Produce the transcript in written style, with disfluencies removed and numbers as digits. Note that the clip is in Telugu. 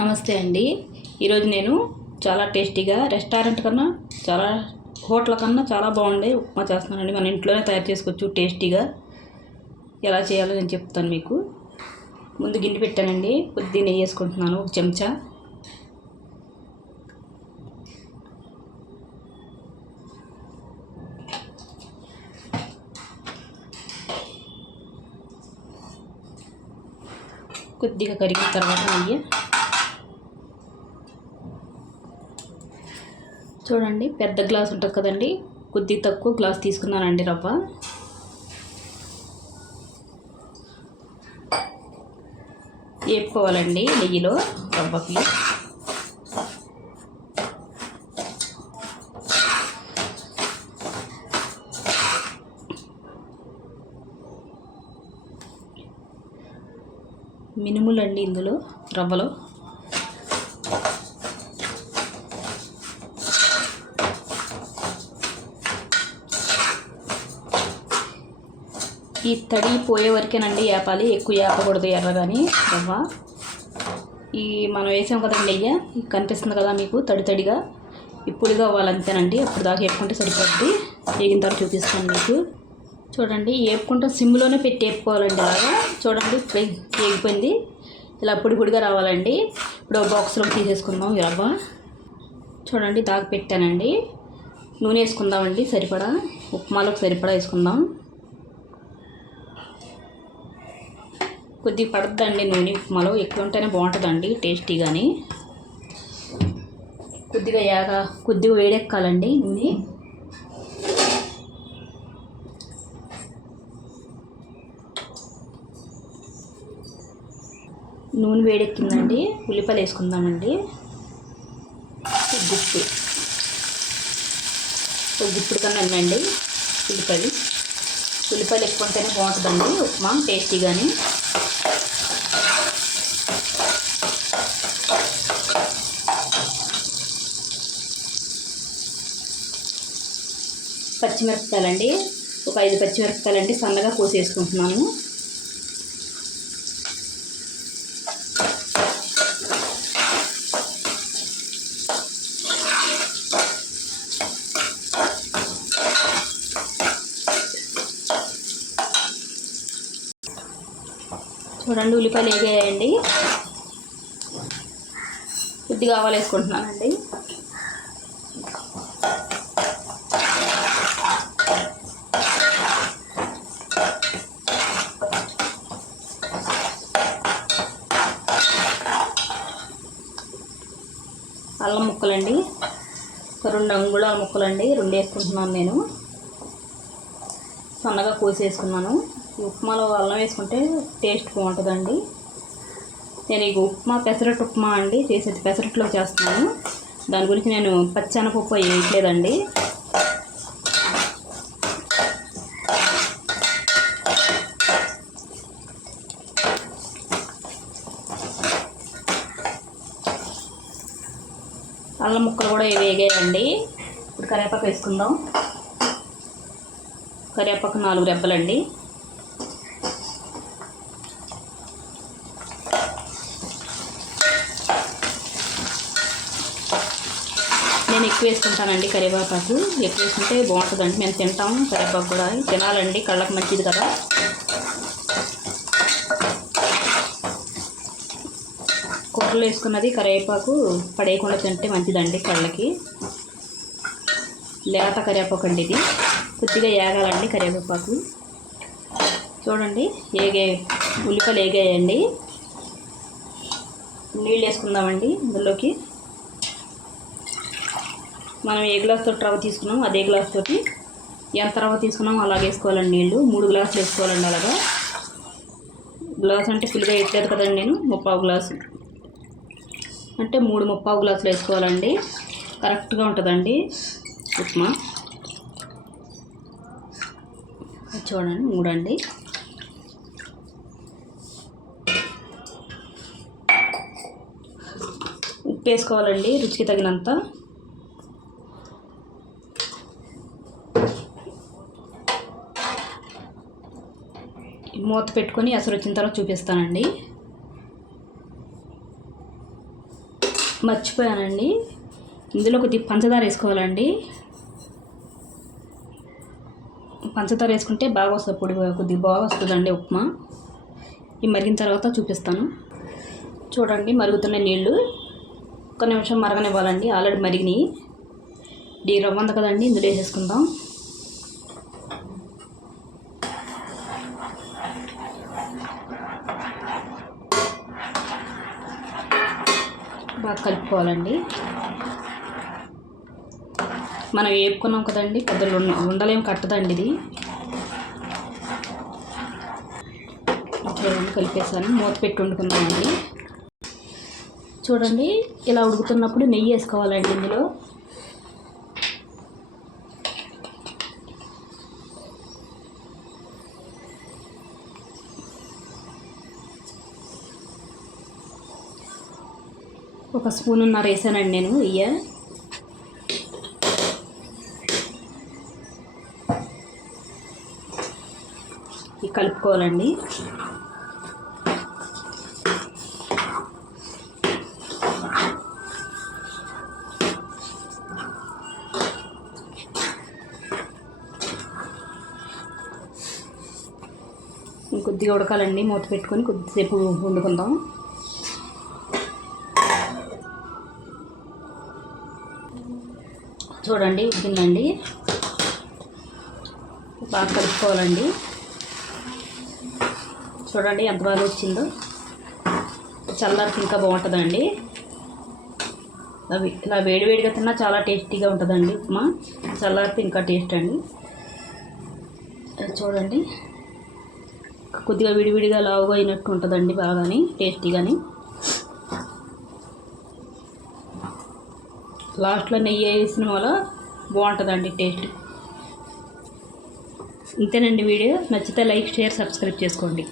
నమస్తే అండి. ఈరోజు నేను చాలా టేస్టీగా రెస్టారెంట్ కన్నా హోటల్ కన్నా చాలా బాగుండే ఉప్మా చేస్తున్నానండి. మన ఇంట్లోనే తయారు చేసుకోవచ్చు టేస్టీగా. ఎలా చేయాలో నేను చెప్తాను మీకు. ముందు గిన్నె పెట్టానండి, కొద్దిగా నెయ్యి వేసుకుంటున్నాను, ఒక చెంచా. కొద్దిగా కరిగిన తర్వాత నెయ్యి చూడండి, పెద్ద గ్లాస్ ఉంటుంది కదండి, కొద్దిగా తక్కువ గ్లాస్ తీసుకున్నానండి రవ్వ. వేపుకోవాలండి నెయ్యిలో రవ్వకి. మినుములండి ఇందులో రవ్వలో. ఈ తడి పోయే వరకేనండి వేపాలి, ఎక్కువ వేపకూడదు ఎర్రగాని రవ్వ. ఈ మనం వేసాం కదండి నెయ్యి, కనిపిస్తుంది కదా మీకు తడిగా, ఇప్పుడుగా అవ్వాలంతేనండి. అప్పుడు దాకా వేపుకుంటే సరిపోద్ది. వేగిన తర్వాత చూపిస్తాను మీకు. చూడండి, వేపుకుంటే సిమ్లోనే పెట్టి వేపుకోవాలండి. ఇలాగా చూడండి, ఇప్పుడు వేగిపోయింది. ఇలా పొడిగా రావాలండి. ఇప్పుడు బాక్స్లోకి తీసేసుకుందాం ఈ రవ్వ. చూడండి, దాకా పెట్టానండి. నూనె వేసుకుందామండి సరిపడా, ఉప్మాలోకి సరిపడా వేసుకుందాం. కొద్దిగా పడద్దండి నూనె ఉప్మాలో, ఎక్కువ ఉంటేనే బాగుంటుందండి టేస్టీగాని. కొద్దిగా వేడెక్కాలండి నూనె. నూనె వేడెక్కిందండి, ఉల్లిపాయలు వేసుకుందామండి. గుప్పుడు కన్నా అన్నండి ఉల్లిపాయలు ఎక్కువ ఉంటేనే బాగుంటుందండి ఉప్మా టేస్టీగాని. పచ్చిమిరపకాయలండి, ఒక 5 పచ్చిమిరపకాయలండి సన్నగా కోసేసుకుంటున్నాను. చూడండి, ఉల్లిపాయలు వేగాయండి. కొద్దిగా ఆవాలు వేసుకుంటున్నానండి. అల్లం ముక్కలండి, ఒక 2 అంగుళాల ముక్కలండి, 2 వేసుకుంటున్నాను నేను. సన్నగా కోసేసుకున్నాను. ఈ ఉప్మాలో అల్లం వేసుకుంటే టేస్ట్ బాగుంటుందండి. నేను ఈ ఉప్మా పెసరట్టు ఉప్మా అండి చేసేది, పెసరట్లో చేస్తున్నాను. దాని గురించి నేను పచ్చెనపప్పు వేయట్లేదండి. అల్లం ముక్కలు కూడా వేగాయండి. ఇప్పుడు కరివేపాకు వేసుకుందాం. కరివేపాకు 4 రెబ్బలండి. నేను ఎక్కువ వేసుకుంటానండి కరివేపాకు. ఎక్కువ వేసుకుంటే బాగుంటుందండి. మేము తింటాము కరివేపాకు కూడా, తినాలండి, కళ్ళకి మంచిది కదా. కూరలో వేసుకున్నది కరివేపాకు పడేయకుండా తింటే మంచిదండి కళ్ళకి. లేత కరివేపాకు అండి ఇది. కొద్దిగా వేగాలండి కరివేపాకు. చూడండి, ఉల్లిపాయలు వేగాయండి. నీళ్ళు వేసుకుందామండి ఇందులోకి. మనం ఏ గ్లాస్ తోటి రవ్వ తీసుకున్నాం అదే గ్లాస్ తోటి ఎంత రవ్వ తీసుకున్నాం అలాగే వేసుకోవాలండి నీళ్ళు. 3 గ్లాసులు వేసుకోవాలండి. అలాగా గ్లాస్ అంటే ఫుల్గా వేయట్లేదు కదండి నేను, 3/4 గ్లాసు అంటే 3/4 గ్లాసులు వేసుకోవాలండి. కరెక్ట్గా ఉంటుందండి ఉప్మా. చూడండి, 3 అండి. ఉప్పు వేసుకోవాలండి రుచికి తగినంత. మూత పెట్టుకొని ఎసరు వచ్చిన తర్వాత చూపిస్తానండి. మర్చిపోయానండి, ఇందులో కొద్దిగా పంచదార వేసుకోవాలండి. పంచదార వేసుకుంటే బాగా వస్తుంది, పొడి కొద్దిగా బాగా వస్తుందండి ఉప్మా. ఈ మరిగిన తర్వాత చూపిస్తాను. చూడండి, మరుగుతున్న నీళ్ళు ఒక్క నిమిషం మరగనివ్వాలండి. ఆల్రెడీ మరిగినాయి. ఈ రవ్వ ఉంది కదండి, ఇందులో వేసేసుకుందాం. బాగా కలుపుకోవాలండి. మనం వేపుకున్నాం కదండి, పెద్దలు ఉండలేం కట్టదండి ఇది. చూడండి, కలిపేసాను. మూత పెట్టి వండుకుందామండి. చూడండి, ఇలా ఉడుకుతున్నప్పుడు నెయ్యి వేసుకోవాలండి. ఇందులో ఒక స్పూనున్నర వేసానండి నేను నెయ్యి. ఇది కలుపుకోవాలండి. కొద్దిగా ఉడకాలండి. మూత పెట్టుకొని కొద్దిసేపు వండుకుందాం. చూడండి, ఉడికిందండి. బాగా కలుపుకోవాలండి. చూడండి ఎంత బాగా వచ్చిందో. చల్లారికి ఇంకా బాగుంటుందండి. అవి ఇలా వేడివేడిగా తిన్నా చాలా టేస్టీగా ఉంటుందండి ఉప్మా. చల్లారితే ఇంకా టేస్ట్ అండి. చూడండి, కొద్దిగా విడివిడిగా లావుగా అయినట్టు ఉంటుందండి, బాగాని టేస్టీగాని. లాస్ట్లో నెయ్యి వేసిన వల్ల బాగుంటుందండి టేస్ట్. ఇంతేనండి వీడియో. నచ్చితే లైక్, షేర్, సబ్స్క్రైబ్ చేసుకోండి.